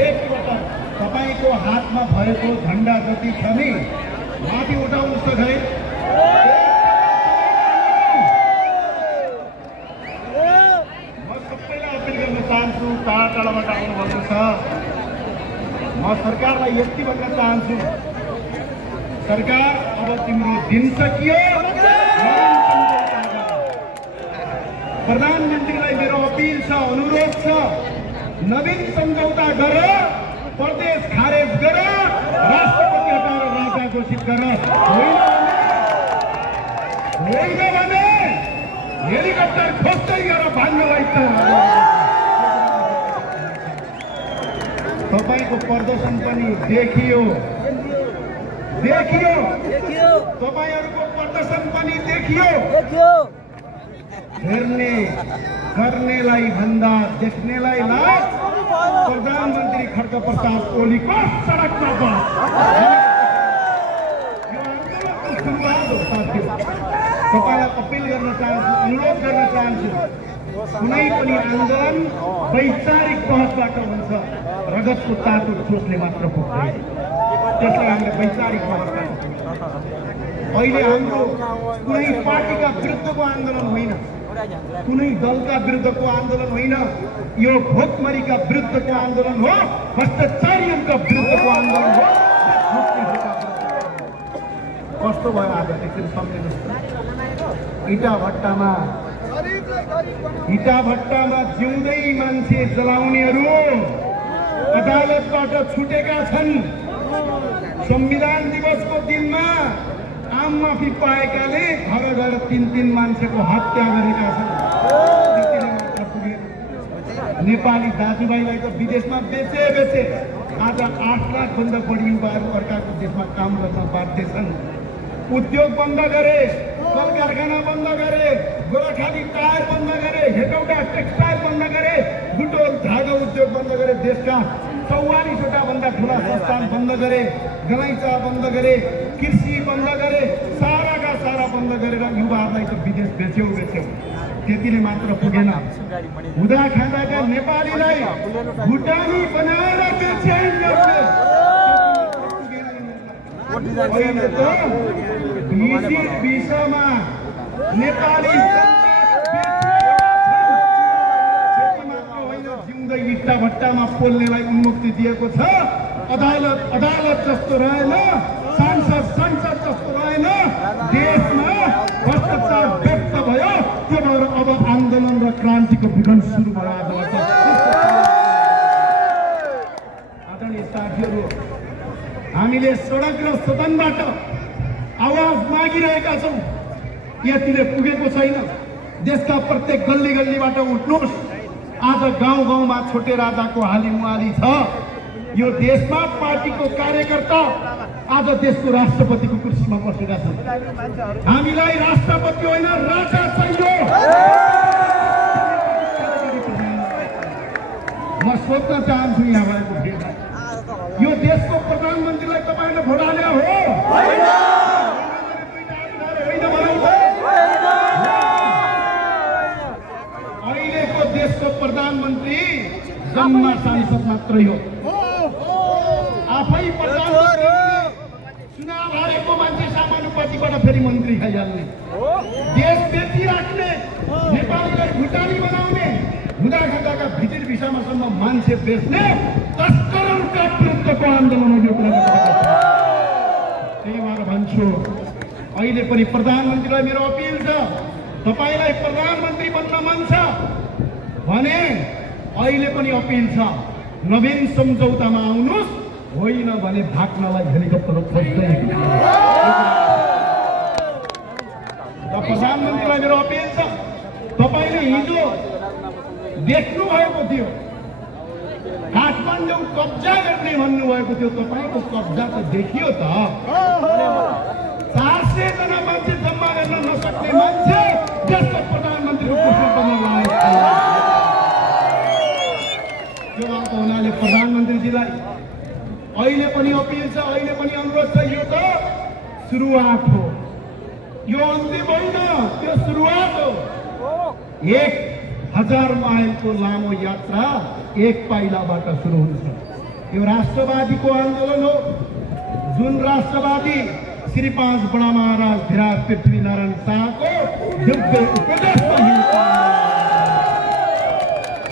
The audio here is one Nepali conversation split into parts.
एकपटक तपाईको हातमा भएको झण्डा जति छ नि माथि उठाउनुस् त खै। म सबैलाई अपिल गर्न चाहन्छु, टाढा टाढाबाट आउनुभएको छ, म सरकारलाई यति भन्न चाहन्छु, सरकार अब तिम्रो दिन सकियो। प्रधानमन्त्रीलाई मेरो अपिल छ, अनुरोध छ, नवीन सम्झौता गर, प्रदेश खारेज गर, राष्ट्रपति हटाएर राजा घोषित गर। होइन भने हेलिकप्टर खोज्दै गर भाग्नलाई त। तपाईको प्रदर्शन पनि देखियो, तपाईहरूको प्रदर्शन पनि देखियो। हेर्ने गर्नेलाई भन्दा देख्नेलाई लाज। प्रधानमन्त्री खड्ग प्रसाद ओलीको सडकमा तपाईँलाई अपिल गर्न चाहन्छु, अनुरोध गर्न चाहन्छु, कुनै पनि आन्दोलन वैचारिक बहसबाट हुन्छ, रगतको तातो सोचले मात्र पुग्दैन। त्यसलाई हामीले वैचारिक बहस गर्छौँ। अहिले हाम्रो कुनै पार्टीका विरुद्धको आन्दोलन होइन, कुनै दलका विरुद्धको आन्दोलन होइन, यो भोकमरीका विरुद्धको आन्दोलन हो, भ्रष्टाचारीका विरुद्धको आन्दोलन हो। कस्तो भयो आज एकचोटि सम्झिनुहोस् त। इटा भट्टामा जिउँदै मान्छे जलाउनेहरू अदालतबाट छुटेका छन्। संविधान दिवसको दिनमा आम माफी पाएकाले घर घर 3-3 मान्छेको हत्या गरेका छन्। नेपाली दाजुभाइलाई त विदेशमा बेचे। आज 8 लाखभन्दा बढी युवाहरू अर्काको देशमा काम गर्न बाध्य छन्। उद्योग बन्द गरे, कल कारखाना बन्द गरे, गोराखाली टायर बन्द गरे, हेटौडा टेक्सटाइल बन्द गरे, बुटोल धागा उद्योग बन्द गरे, देशका 44वटा भन्दा ठुला संस्थान बन्द गरे, गलैँचा बन्द गरे, कृषि बन्द गरे, साराका सारा बन्द गरेर युवाहरूलाई त विदेश बेच्यौ। त्यतिले मात्र पुगेन, हुँदा खाँदाका नेपालीलाई भुटानी बनाएर बेचे। अहिले त विषमा नेपाली जिउँदै इट्टा भट्टामा पोल्नेलाई उन्मुक्ति दिएको छ। अदालत जस्तो रहेन, सांसद जस्तो रहेन, देशमा भ्रष्टाचार व्यक्त भयो। त्यो भएर अब आन्दोलन र क्रान्तिको विघन सुरु भयो। आदरणीय साथीहरू, हामीले सडक र सदनबाट आवाज मागिरहेका छौँ, यतिले पुगेको छैन। देशका प्रत्येक गल्ली गल्लीबाट उठ्नुहोस्। आज गाउँ गाउँमा छोटे राजाको हालिमुहाली छ। यो देशमा पार्टीको कार्यकर्ता आज देशको राष्ट्रपतिको कुर्सीमा बसेका छन्। हामीलाई राष्ट्रपति होइन, राजा चाहियो। म सोध्न चाहन्छु यहाँ भएको भेटलाई, यो देशको प्रधानमन्त्रीलाई तपाईँले भोट हाले हो? अहिलेको देशको प्रधानमन्त्री जम्मा सांसद मात्रै हो। आफै प्रधानमन्त्री चुनाव हारेको मान्छे समानुपातिबाट फेरि मन्त्री खाइहाल्ने, देश बेचिराख्ने, नेपालीलाई भुटानी बनाउने, हुँदा खाँदाका भिजिट भिसामासम्म मान्छे बेच्ने तस्करहरूका विरुद्धको आन्दोलन हो। त्यही भएर भन्छु, अहिले पनि प्रधानमन्त्रीलाई मेरो अपिल छ, तपाईलाई प्रधानमन्त्री बन्न मन छ भने अहिले पनि अपिल छ, नवीन सम्झौतामा आउनुहोस्। होइन भने भाग्नलाई हेलिकप्टर खोज्दै। प्रधानमन्त्रीलाई मेरो अपिल छ, तपाईले हिजो देख्नु भएको थियो काठमाडौँ कब्जा गर्ने भन्नुभएको थियो, तपाईँको कब्जा त देखियो त। 400 जना मान्छे जम्मा गर्न नसक्ने मान्छे देशको प्रधानमन्त्रीको कुर्सी बन्न लागेको छ। यो भएको हुनाले प्रधानमन्त्रीजीलाई अहिले पनि अपिल छ, अहिले पनि अनुरोध छ, यो त सुरुवात हो, यो अन्तिम होइन, त्यो सुरुवात हो। 1000 माइलको लामो यात्रा एक पाइलाबाट सुरु हुन्छ। यो राष्ट्रवादीको आन्दोलन हो, जुन राष्ट्रवादी श्री 5 बडा महाराज धिराज पृथ्वीनारायण शाहको दिव्य उपदेशमा हिँड्छ,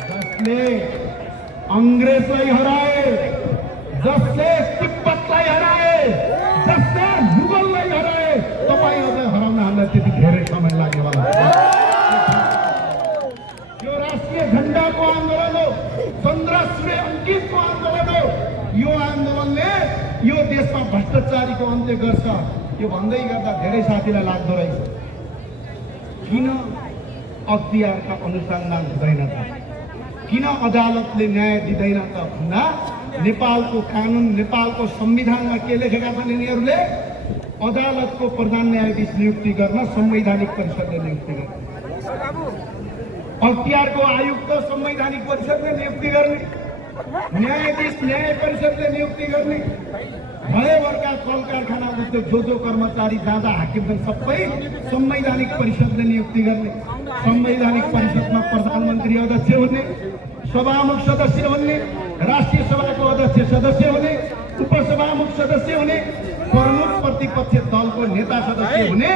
जसले अंग्रेजलाई हराए, जसले तिब्बतलाई हराए, जसले मुगललाई हराए। तपाईहरुलाई हराउन हामीलाई त्यति धेरै समय लाग्यो होला। यो राष्ट्रिय झण्डाको आन्दोलन हो, चन्द्र सूर्य अंकितको आन्दोलन हो। यो आन्दोलनले यो देशमा भ्रष्टाचारीको अन्त्य गर्छ। यो भन्दै गर्दा धेरै साथीलाई लाग्दो रहेछ, किन अख्तियारका अनुसन्धान हुँदैन त, किन अदालतले न्याय दिँदैन त भन्दा नेपालको कानुन, नेपालको संविधानमा के लेखेका छन् यिनीहरूले? अदालतको प्रधान न्यायाधीश नियुक्ति गर्न संवैधानिक परिषदले नियुक्ति गर्ने, अख्तियारको आयुक्त संवैधानिक परिषदले नियुक्ति गर्ने, न्यायाधीश न्याय परिषदले नियुक्ति गर्ने, भएभरका कल कारखाना उद्योग जो कर्मचारी जाँदा हाकिम सबै संवैधानिक परिषदले नियुक्ति गर्ने। संवैधानिक परिषदमा प्रधानमन्त्री अध्यक्ष हुने, सभामुख सदस्य हुने, राष्ट्रिय सभाको अध्यक्ष सदस्य हुने, उपसभामुख सदस्य हुने, प्रमुख प्रतिपक्ष दलको नेता सदस्य हुने,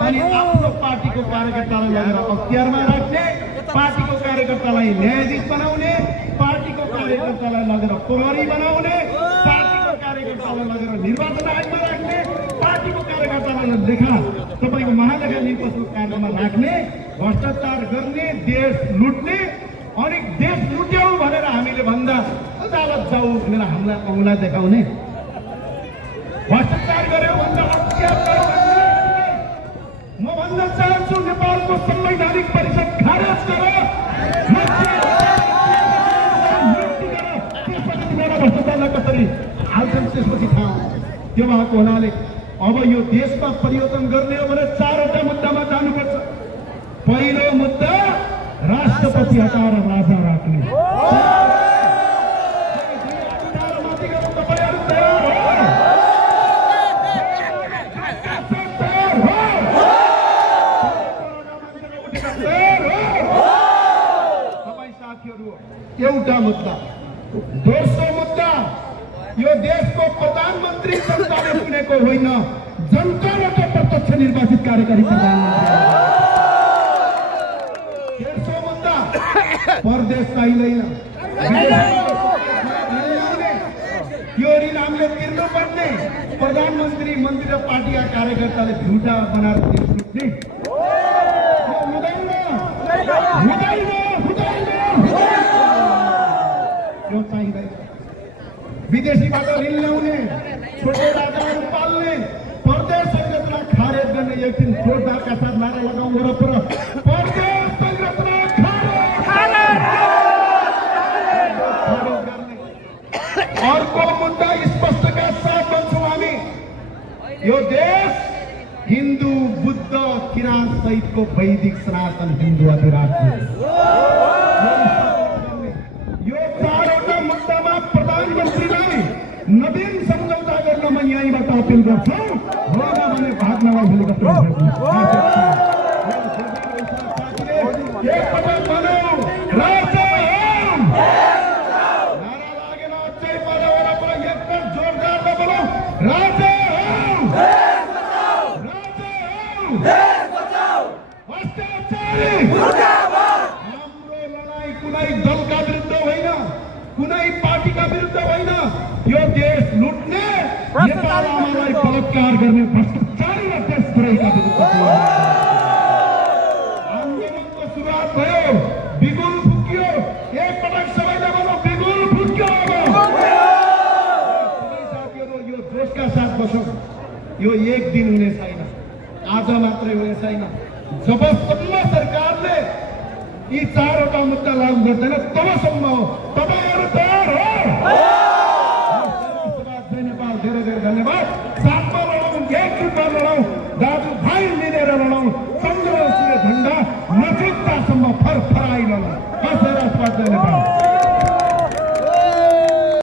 अनि आफ्नो पार्टीको कार्यकर्तालाई लगेर अख्तियारमा राख्ने, पार्टीको कार्यकर्तालाई न्यायाधीश बनाउने, पार्टीको कार्यकर्तालाई लगेर प्रहरी बनाउने, पार्टीको कार्यकर्तालाई लगेर निर्वाचन आयोगमा राख्ने, पार्टीको कार्यकर्तालाई लेखा तपाईको महालेखा निरीक्षक कार्यमा राख्ने, भ्रष्टाचार गर्ने, देश लुट्ने, अनि देश लुट्यौ भनेर हामीले भन्दा अदालत जाऊ भनेर हामीलाई औँला देखाउने, भ्रष्टाचार गर्यो भन्दा अख्तियार गर्यो भन्ने। म भन्न चाहन्छु नेपालको संवैधानिक परिषद खारेज गरो, भ्रष्टाचारलाई कसरी हाल्छन् त्यसपछि थाहा। त्यो भएको हुनाले अब यो देशमा परिवर्तन गर्ने हो भने 4वटा मुद्दामा जानुपर्छ। पहिलो मुद्दा राष्ट्रपति हटाएर राजा राख्ने। तपाईँ साथीहरू, एउटा मुद्दा। दोस्रो मुद्दा, यो देशको प्रधानमन्त्री जनताले चुनेको होइन, जनताबाट प्रत्यक्ष निर्वाचित कार्यकारी प्रधानमन्त्री। तेस्रो मुद्दा, परदेश चाहिँदैन, यो ऋण हामीले तिर्नुपर्ने। प्रधानमन्त्री, मन्त्री र पार्टीका कार्यकर्ताले झुटा बनाएर देश लुट्ने यो चाहिँदैन। विदेशीबाट ऋण ल्याउने, छोटे राजाहरू पाल्ने, परदेश संरचना खारेज गर्ने, एकदिन जोरदारका साथ नारा लगाउँ वरपर, परदेश संरचना खारेज गर्ने। अर्को मुद्दा स्पष्टका साथ भन्छौँ हामी, यो देश हिन्दू, बुद्ध, किराँत सहितको वैदिक सनातन हिन्दू अधिराज हो। यो 4वटा मुद्दामा प्रधानमन्त्रीलाई नवीन सम्झौता गर्न म यहीँबाट अपिल गर्छु। होइन भने भाग नभए एकपटक भनौँ, राजा हौँ। नारा लागेन, अझै पर वरपर एकपल्ट जोरदार बोलौँ, राजा हौँ, राजा हौँ, भ्रष्टाचारी। हाम्रो लडाईँ कुनै दलका विरुद्ध होइन, कुनै पार्टीका विरुद्ध होइन, यो देश लुट्ने, नेपाल आमालाई बलात्कार गर्ने भ्रष्टाचारी र देशद्रोहीका विरुद्ध आन्दोलनको सुरुवात भयो, बिगुल फुक्यो। एकपटक सबैले भनौँ, बिगुल फुक्यो। साथीहरू, यो जोसका साथ बसौँ। यो एक दिन हुने छैन, आज मात्रै हुने छैन। जबसम्म सरकारले यी 4वटा मुद्दा लागू गर्दैन तबसम्म हो। तपाईहरु तयार हो? धेरै धेरै धन्यवाद।